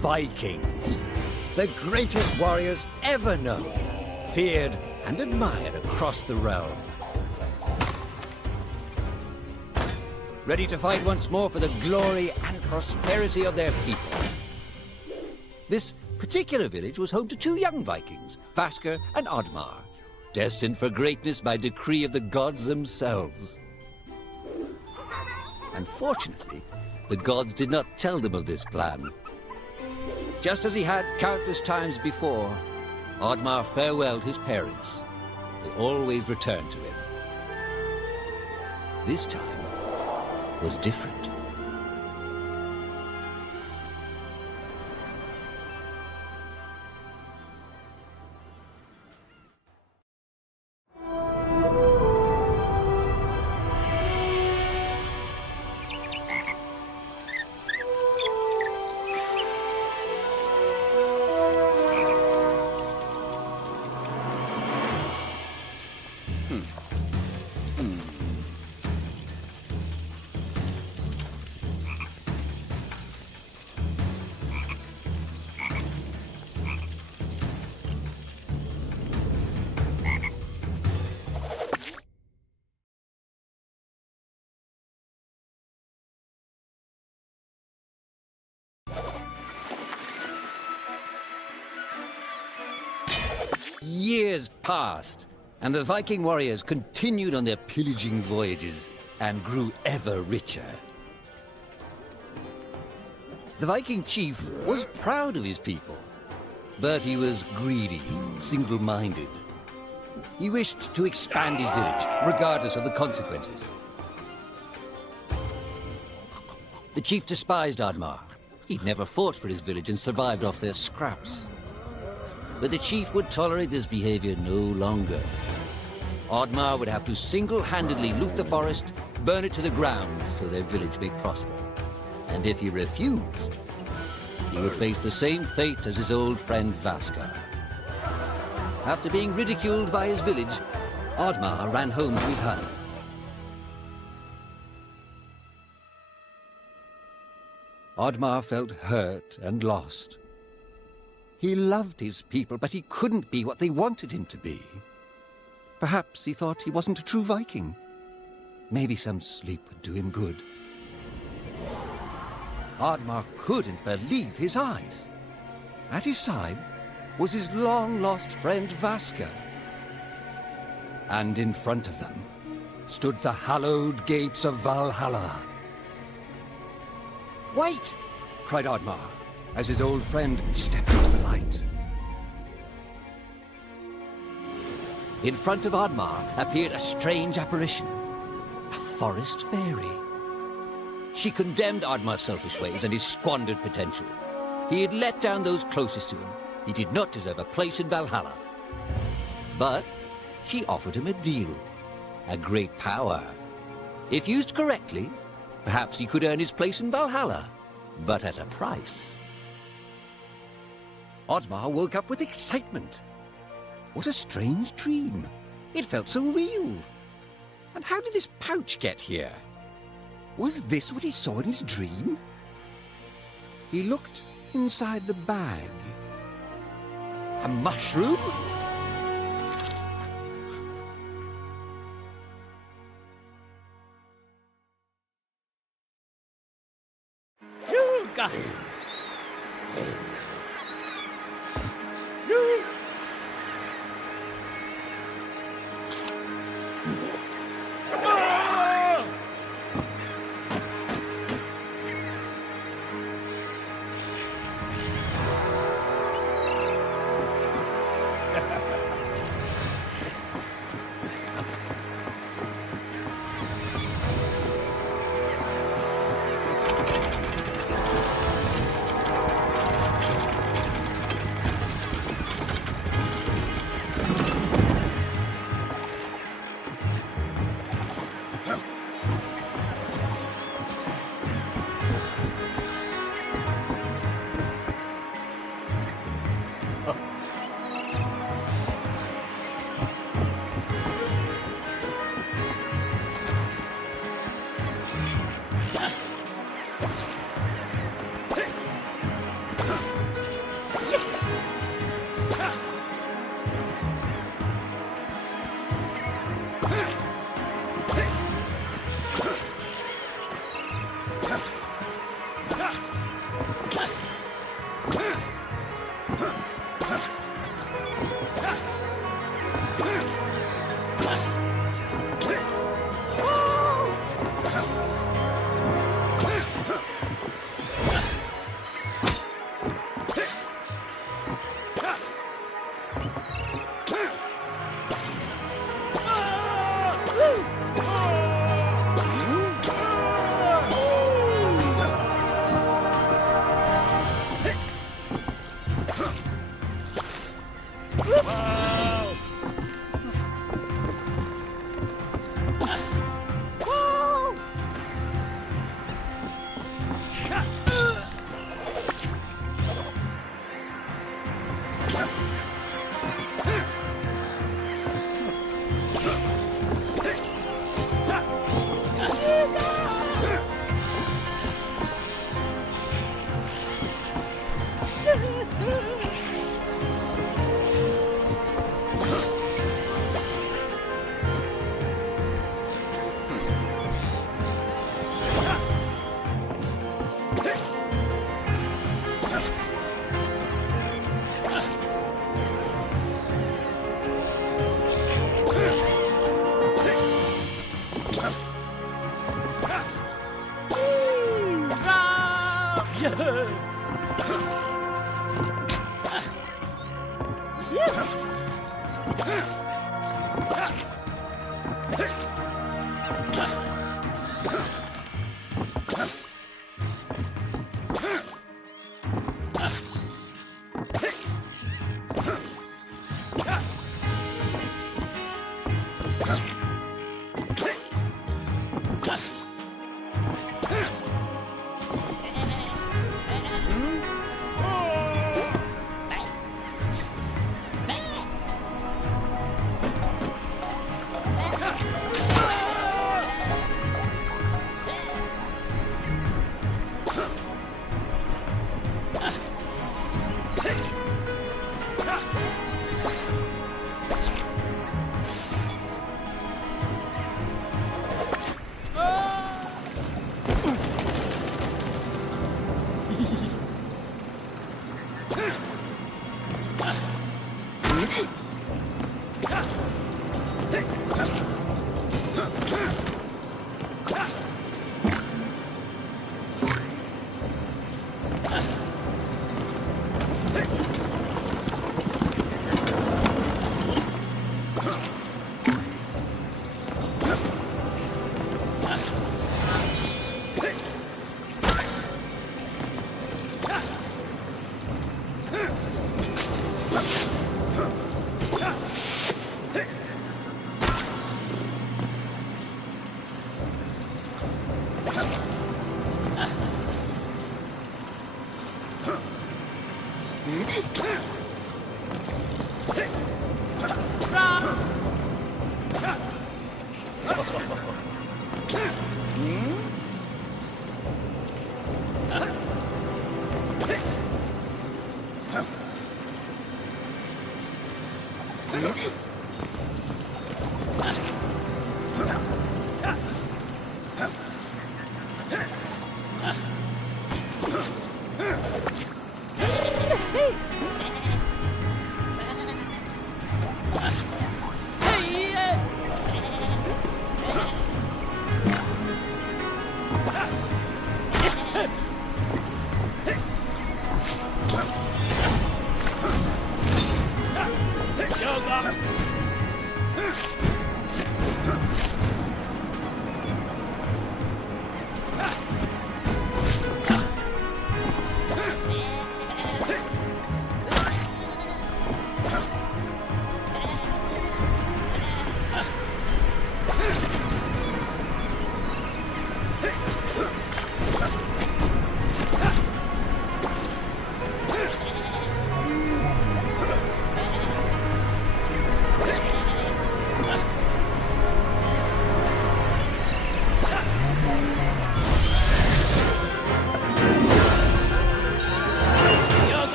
Vikings, the greatest warriors ever known, feared and admired across the realm. Ready to fight once more for the glory and prosperity of their people. This particular village was home to two young Vikings, Vasker and Oddmar, destined for greatness by decree of the gods themselves. Unfortunately, the gods did not tell them of this plan. Just as he had countless times before, Oddmar farewelled his parents. They always returned to him. This time was different. Years passed, and the Viking warriors continued on their pillaging voyages and grew ever richer. The Viking chief was proud of his people, but he was greedy, single-minded. He wished to expand his village, regardless of the consequences. The chief despised Oddmar. He'd never fought for his village and survived off their scraps. But the chief would tolerate this behavior no longer. Oddmar would have to single-handedly loot the forest, burn it to the ground so their village may prosper. And if he refused, he would face the same fate as his old friend Vasker. After being ridiculed by his village, Oddmar ran home to his hut. Oddmar felt hurt and lost. He loved his people, but he couldn't be what they wanted him to be. Perhaps he thought he wasn't a true Viking. Maybe some sleep would do him good. Oddmar couldn't believe his eyes. At his side was his long-lost friend Vasker. And in front of them stood the hallowed gates of Valhalla. "Wait!" cried Oddmar, as his old friend stepped into the light. In front of Oddmar appeared a strange apparition, a forest fairy. She condemned Oddmar's selfish ways and his squandered potential. He had let down those closest to him. He did not deserve a place in Valhalla. But she offered him a deal, a great power. If used correctly, perhaps he could earn his place in Valhalla, but at a price. Oddmar woke up with excitement. What a strange dream. It felt so real. And how did this pouch get here? Was this what he saw in his dream? He looked inside the bag. A mushroom? You got it.